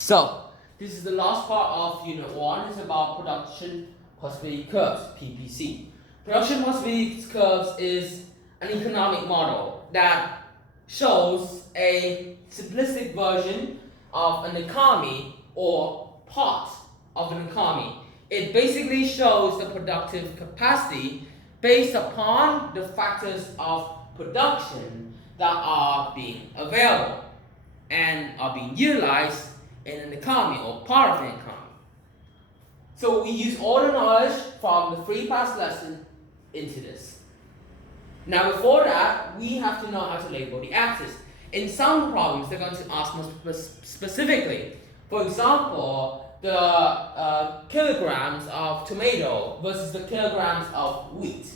So, this is the last part of Unit 1. It's about production possibility curves, PPC. Production possibility curves is an economic model that shows a simplistic version of an economy or part of an economy. It basically shows the productive capacity based upon the factors of production that are being available and are being utilized in an economy or part of an economy. So we use all the knowledge from the free past lesson into this. Now before that, we have to know how to label the axis. In some problems, they're going to ask more specifically. For example, the kilograms of tomato versus the kilograms of wheat.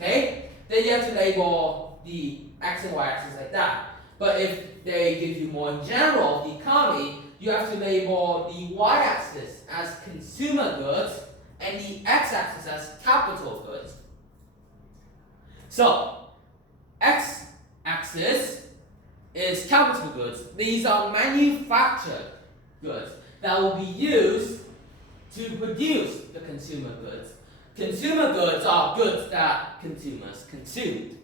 Okay? Then you have to label the x and y axis like that. But if they give you more in general the economy, you have to label the y-axis as consumer goods and the x-axis as capital goods. So, x-axis is capital goods. These are manufactured goods that will be used to produce the consumer goods. Consumer goods are goods that consumers consumed.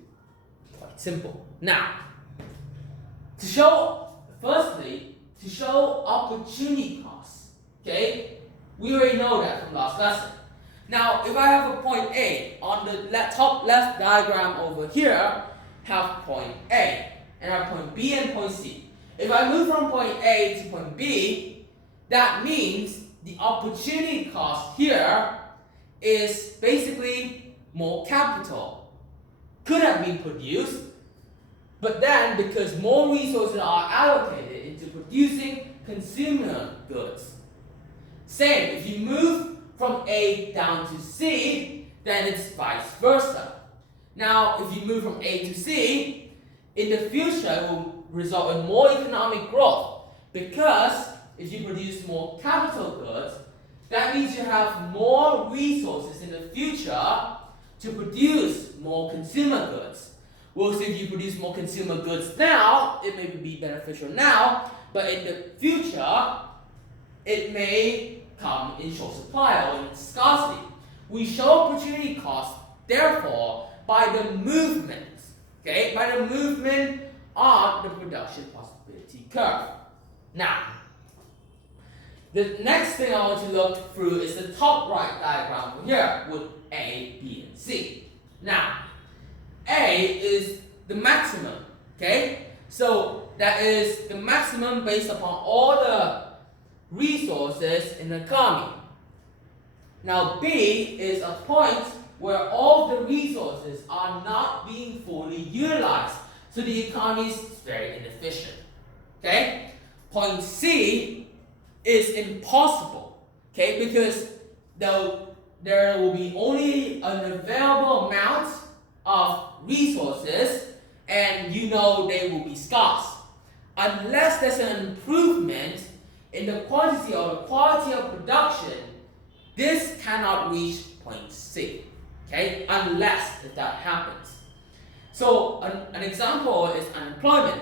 Quite simple. Now, to show opportunity costs, okay? We already know that from last lesson. Now, if I have a point A on the top left diagram over here, have point A, and I have point B and point C. If I move from point A to point B, that means the opportunity cost here is basically more capital. Could have been produced, but then because more resources are allocated into producing consumer goods. Same, if you move from A down to C, then it's vice versa. Now, if you move from A to C, in the future it will result in more economic growth, because if you produce more capital goods, that means you have more resources in the future to produce more consumer goods. Well, if you produce more consumer goods now, it may be beneficial now, but in the future, it may come in short supply or in scarcity. We show opportunity cost, therefore, by the movement, okay? By the movement on the production possibility curve. Now, the next thing I want to look through is the top right diagram over here with A, B, and C. Now, A is the maximum, okay? So that is the maximum based upon all the resources in the economy. Now B is a point where all the resources are not being fully utilized, so the economy is very inefficient, okay? Point C is impossible, okay? Because there will be only an available amount of resources, and you know they will be scarce. Unless there's an improvement in the quantity or the quality of production, this cannot reach point C, okay? Unless if that happens. So an example is unemployment.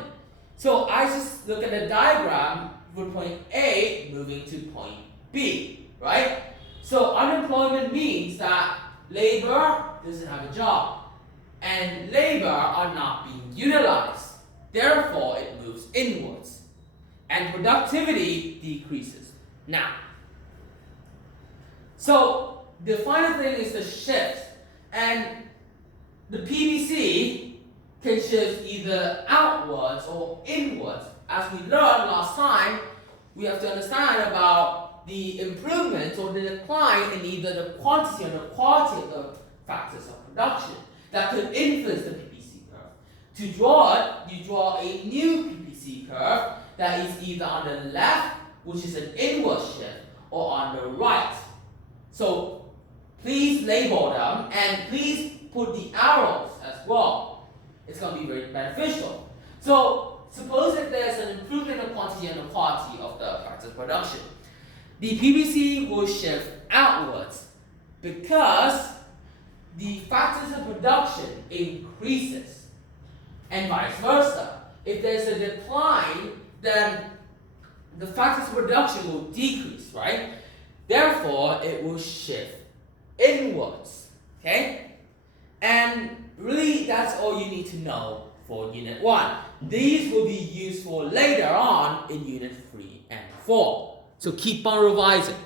So I just look at the diagram with point A moving to point B, right? So unemployment means that labor doesn't have a job, and labor are not being utilized. Therefore, it moves inwards, and productivity decreases. Now, so the final thing is the shift, and the PPC can shift either outwards or inwards. As we learned last time, we have to understand about the improvement or the decline in either the quantity or the quality of the factors of production that could influence the PPC curve. To draw it, you draw a new PPC curve that is either on the left, which is an inward shift, or on the right. So please label them, and please put the arrows as well. It's going to be very beneficial. So suppose that there's an improvement in the quantity and the quality of the factors of production. The PPC will shift outwards because the factors of production increases, and vice versa. If there's a decline, then the factors of reduction will decrease, right? Therefore, it will shift inwards, okay? And really, that's all you need to know for Unit 1. These will be useful later on in Unit 3 and 4. So keep on revising.